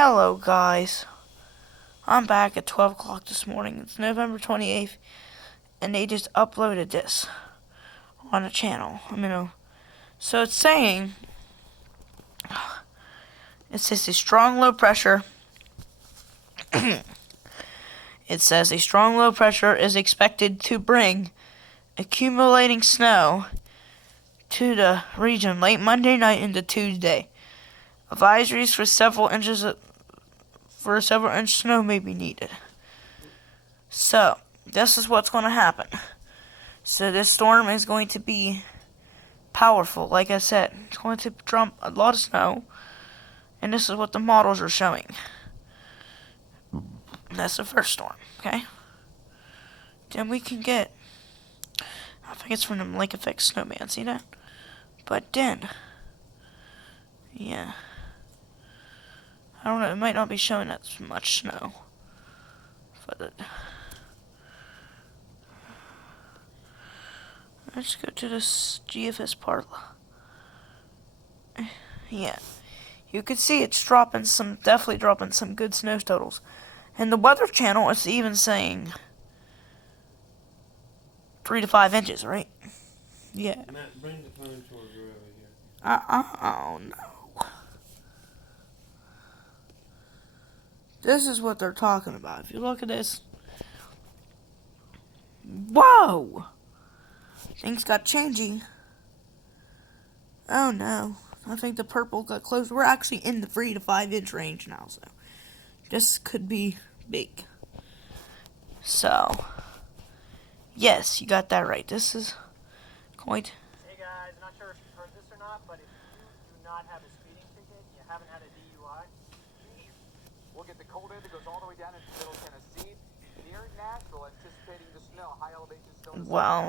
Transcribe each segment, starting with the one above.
Hello guys, I'm back at 12 o'clock this morning. It's November 28th, and they just uploaded this on a channel. So it's saying, it says a strong low pressure, it says a strong low pressure is expected to bring accumulating snow to the region late Monday night into Tuesday. Advisories for several inch snow may be needed. So, this is what's going to happen. So this storm is going to be powerful, like I said. It's going to drop a lot of snow, and this is what the models are showing. That's the first storm, okay? Then we can get, I think it's from the lake effect snowman, see that? But then, yeah. I don't know, it might not be showing that much snow. But let's go to this GFS part. Yeah. You can see it's definitely dropping some good snow totals. And the Weather Channel is even saying 3 to 5 inches, right? Yeah. Matt, bring the phone towards her over here. Oh no. This is what they're talking about. If you look at this. Whoa! Things got changing. Oh no. I think the purple got close. We're actually in the 3 to 5 inch range now, so this could be big. So, yes, you got that right. This is going to... Hey guys, I'm not sure if you've heard this or not, but if you do not have a speeding ticket, you haven't had a DUI, we'll get the cold air that goes all the way down into Middle Tennessee, near Nashville, anticipating the snow. High elevation still in the Well,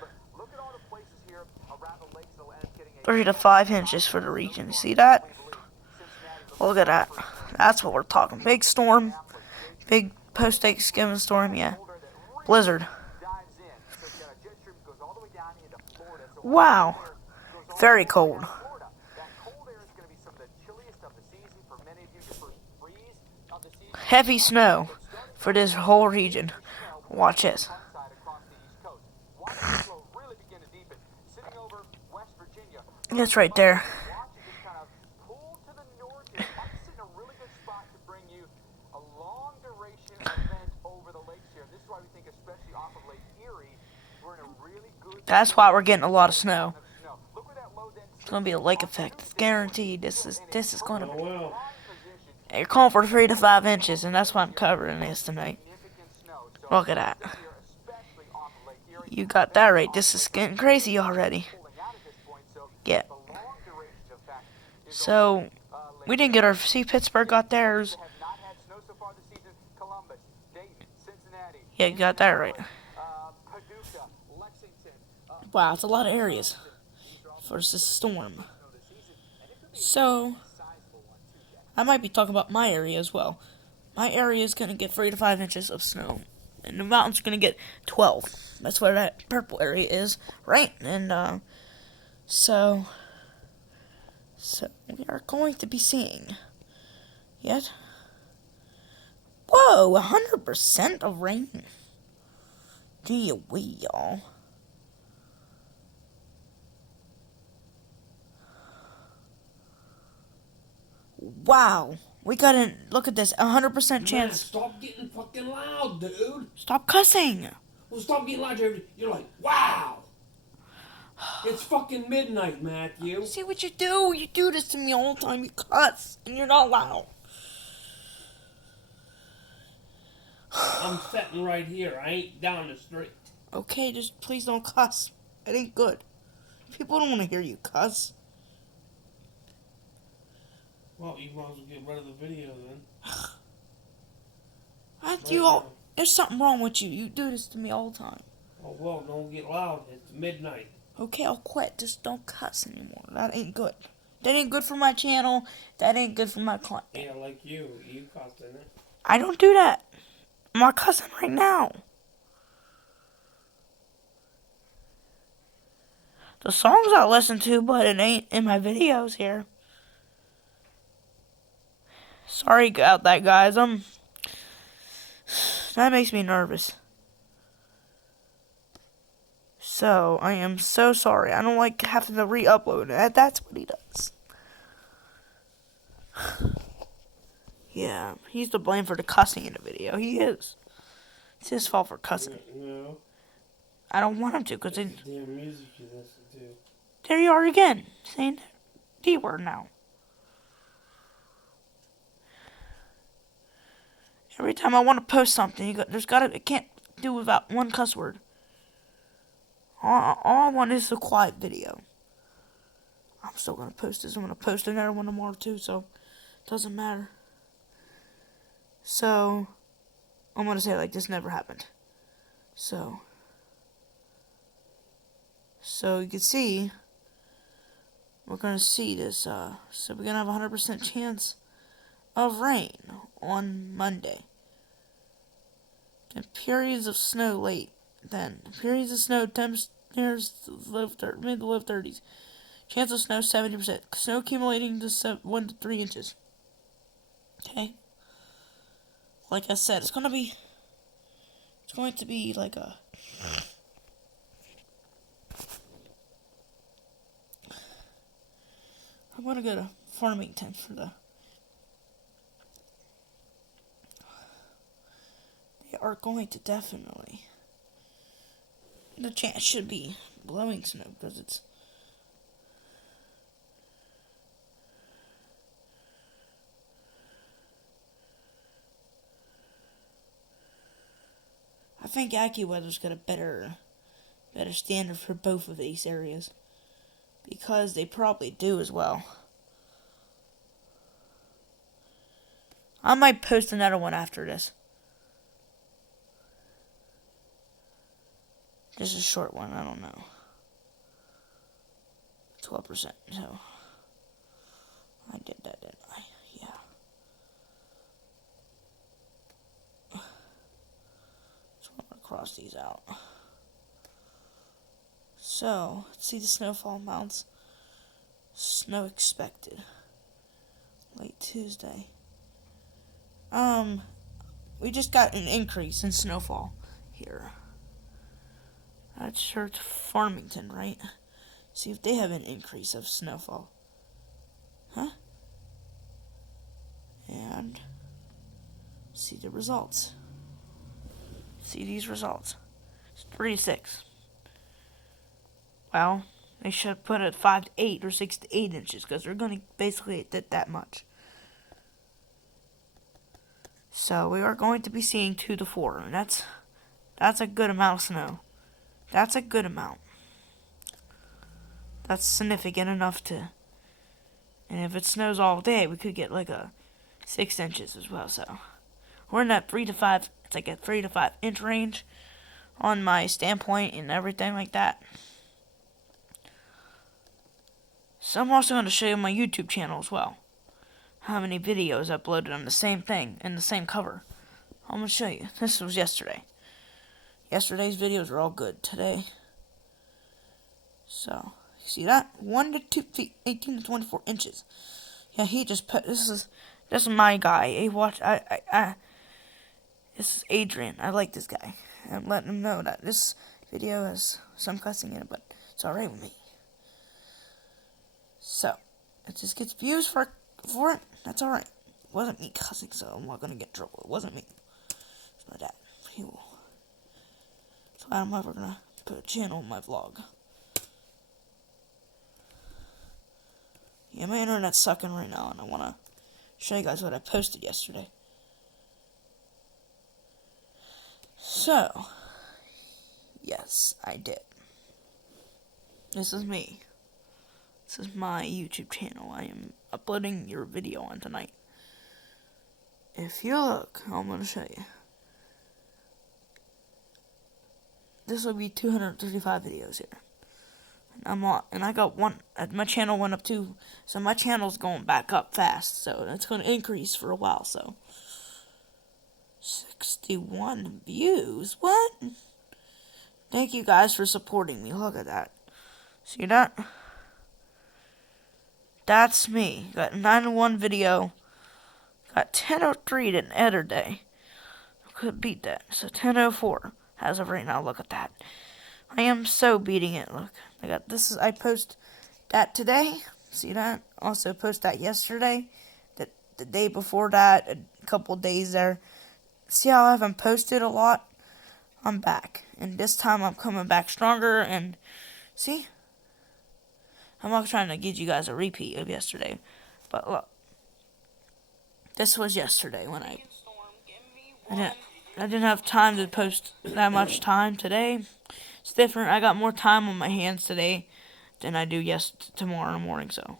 but look at all the places here around the lakes that'll end up getting 3 to 5 inches for the region. See that? Look at that. That's what we're talking. Big storm. Big post-Thanksgiving storm, yeah. Blizzard. Wow. Very cold. Heavy snow for this whole region. Watch this. It's right there. That's why we're getting a lot of snow. It's gonna be a lake effect. It's guaranteed. This is gonna be. You're calling for 3 to 5 inches, and that's why I'm covering this tonight. Look at that. You got that right. This is getting crazy already. Yeah. So we didn't get our. See, Pittsburgh got theirs. Yeah, you got that right. Wow, it's a lot of areas for this storm. So, I might be talking about my area as well. My area is going to get 3 to 5 inches of snow. And the mountain's going to get 12. That's where that purple area is, right? And, so we are going to be seeing, yet, whoa, 100% of rain. Gee wee, y'all. Wow, we got to look at this. 100% chance. Man, stop getting fucking loud, dude. Stop cussing. Well, stop getting loud. You're like, wow. It's fucking midnight, Matthew. See what you do? You do this to me all the time. You cuss, and you're not loud. I'm sitting right here. I ain't down the street. Okay, just please don't cuss. It ain't good. People don't want to hear you cuss. Well, you might as well get rid of the video then. There's something wrong with you. You do this to me all the time. Oh, well, don't get loud. It's midnight. Okay, I'll quit. Just don't cuss anymore. That ain't good. That ain't good for my channel. That ain't good for my content. Yeah, like you. You cussed in it. I don't do that. I'm not cussing right now. The songs I listen to, but it ain't in my videos here. Sorry about that, guys. That makes me nervous. So, I am so sorry. I don't like having to re-upload it. That's what he does. Yeah, he's to blame for the cussing in the video. He is. It's his fault for cussing. No. I don't want him to, because It's the damn music you listen to. there you are again, saying D word now. Every time I want to post something, it can't do without one cuss word. All I want is a quiet video. I'm still gonna post this. I'm gonna post another one tomorrow too, so it doesn't matter. So I'm gonna say like this never happened. So you can see we're gonna see this. So we're gonna have a 100% chance of rain on Monday. And periods of snow late. Then periods of snow temps near mid to low 30s. Chance of snow 70%. Snow accumulating to 1 to 3 inches. Okay. Like I said, it's going to be like a I'm going to go to Farmington for they are going to definitely the chance should be blowing snow because it's I think AccuWeather's got a better standard for both of these areas. Because they probably do as well. I might post another one after this. Just a short one, I don't know. 12%, so. I did that, didn't I? Yeah. So I'm gonna cross these out. So, let's see the snowfall amounts. Snow expected. Late Tuesday. We just got an increase in snowfall here. That's sure it's Farmington, right? See if they have an increase of snowfall. Huh? And see the results. See these results. It's 3 to 6. Well, they should put it 5 to 8 or 6 to 8 inches because they're going to basically hit that much. So we are going to be seeing 2 to 4, and that's a good amount of snow. That's a good amount. That's significant enough to. And if it snows all day, we could get like a 6 inches as well. So we're in that 3 to 5. It's like a 3 to 5 inch range on my standpoint and everything like that. So I'm also going to show you my YouTube channel as well. How many videos uploaded on the same thing in the same cover. I'm going to show you. This was yesterday. Yesterday's videos were all good. Today. So, you see that? 1 to 2 feet, 18 to 24 inches. Yeah, he just put, this is my guy. This is Adrian. I like this guy. I'm letting him know that this video has some cussing in it, but it's alright with me. So, it just gets views for it. That's alright. It wasn't me cussing, so I'm not gonna get in trouble. It wasn't me. It's my dad. So I'm ever gonna put a channel in my vlog. Yeah, my internet's sucking right now, and I wanna show you guys what I posted yesterday. So, yes, I did. This is me. This is my YouTube channel. I am uploading your video on tonight. If you look, I'm going to show you. This will be 235 videos here. And I got one, my channel went up too, so my channel's going back up fast, so it's going to increase for a while, so. 61 views? What? Thank you guys for supporting me. Look at that. See that? That's me. Got 9 in one video. Got 10:03 to enter day. Could beat that. So 10:04 as of right now. Look at that. I am so beating it. Look, I got this. I post that today. See that? Also post that yesterday. The day before that, a couple days there. See how I haven't posted a lot? I'm back, and this time I'm coming back stronger. And see, I'm not trying to give you guys a repeat of yesterday, but look, this was yesterday when I didn't have time to post that much time today. It's different. I got more time on my hands today than I do tomorrow morning. So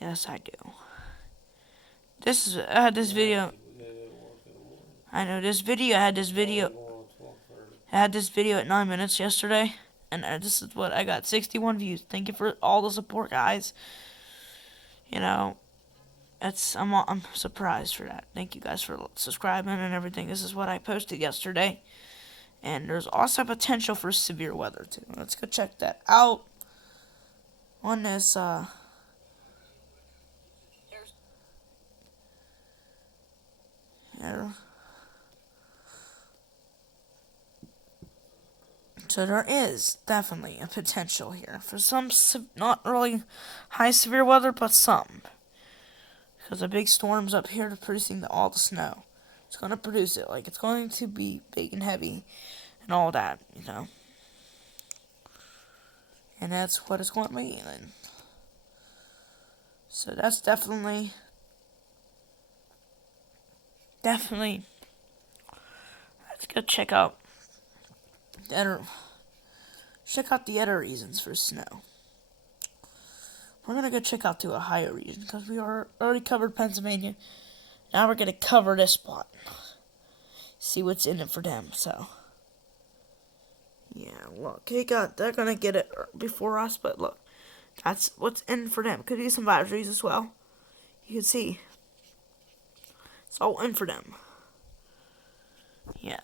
yes, I do. I had this video. I know this video. I had this video. I had this video at 9 minutes yesterday, and this is what I got: 61 views. Thank you for all the support, guys. You know, I'm surprised for that. Thank you guys for subscribing and everything. This is what I posted yesterday, and there's also potential for severe weather too. Let's go check that out on this. Here. So there is definitely a potential here for some not really high severe weather, but some. Because the big storm's up here producing all the snow. It's going to produce it. Like, it's going to be big and heavy and all that, you know. And that's what it's going to be. And so that's definitely. Let's go check out the other reasons for snow. We're going to go check out the Ohio region because we already covered Pennsylvania. Now we're going to cover this spot. See what's in it for them. So, yeah, look. They're going to get it before us, but look. That's what's in for them. Could be some batteries as well. You can see. It's all in for them. Yeah.